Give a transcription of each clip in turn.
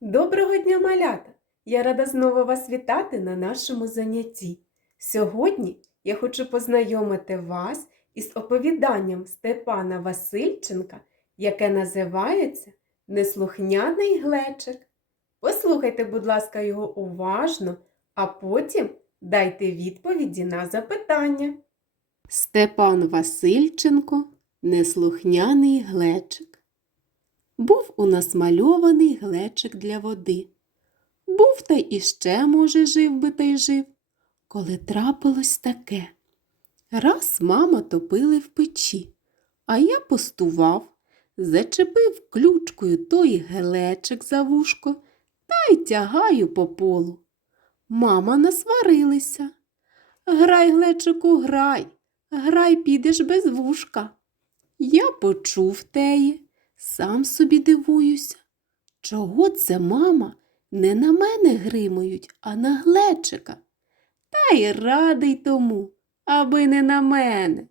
Доброго дня, малята! Я рада знову вас вітати на нашому занятті. Сьогодні я хочу познайомити вас із оповіданням Степана Васильченка, яке називається Неслухняний глечик. Послухайте, будь ласка, його уважно, а потім дайте відповіді на запитання. Степан Васильченко Неслухняний глечик. Був у нас мальований глечик для води. Був та й іще, може, жив би та й жив, коли трапилось таке. Раз мама топили в печі, а я постував, зачепив ключкою той глечик за вушко та й тягаю по полу. Мама насварилися. Грай, глечику, грай, грай, підеш без вушка. Я почув теє. Сам собі дивуюся, чого це мама не на мене гримають, а на глечика. Та й радий тому, аби не на мене.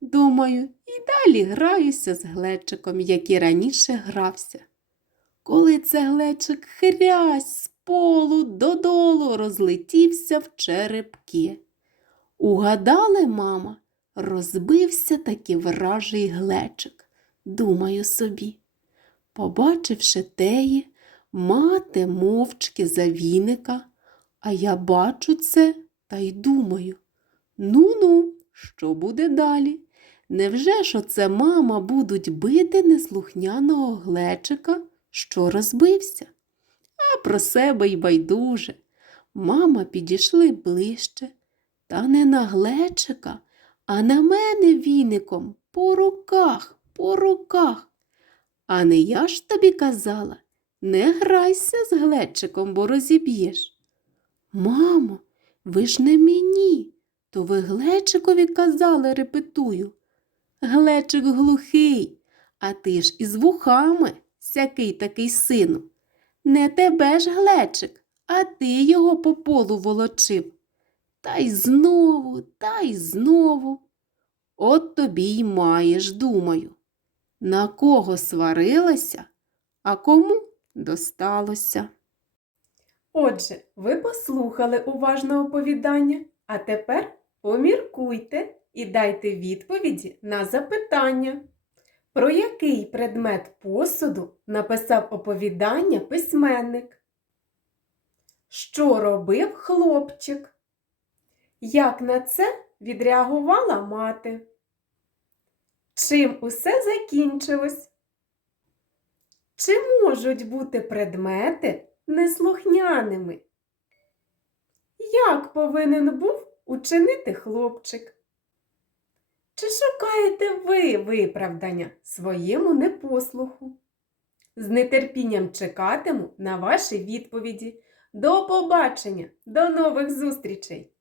Думаю, і далі граюся з глечиком, як і раніше грався. Коли це глечик хрясь з полу додолу розлетівся в черепки. Угадали, мама, розбився таки вражий глечик думаю собі. Побачивши теї, мати мовчки за віника, а я бачу це та й думаю. Ну-ну, що буде далі? Невже ж оце мама будуть бити неслухняного глечика, що розбився? А про себе й байдуже. Мама підійшли ближче, та не на глечика, а на мене віником по руках по руках. А не я ж тобі казала, не грайся з глечиком, бо розіб'єш. Мамо, ви ж не мені, то ви глечикові казали, репетую. Глечик глухий, а ти ж із вухами, сякий такий сину. Не тебе ж глечик, а ти його по полу волочив. Та й знову, та й знову. От тобі й маєш, думаю на кого сварилася, а кому досталося. Отже, ви послухали уважне оповідання, а тепер поміркуйте і дайте відповіді на запитання. Про який предмет посуду написав оповідання письменник? Що робив хлопчик? Як на це відреагувала мати? Чим усе закінчилось? Чи можуть бути предмети неслухняними? Як повинен був учинити хлопчик? Чи шукаєте ви виправдання своєму непослуху? З нетерпінням чекатиму на ваші відповіді. До побачення, до нових зустрічей!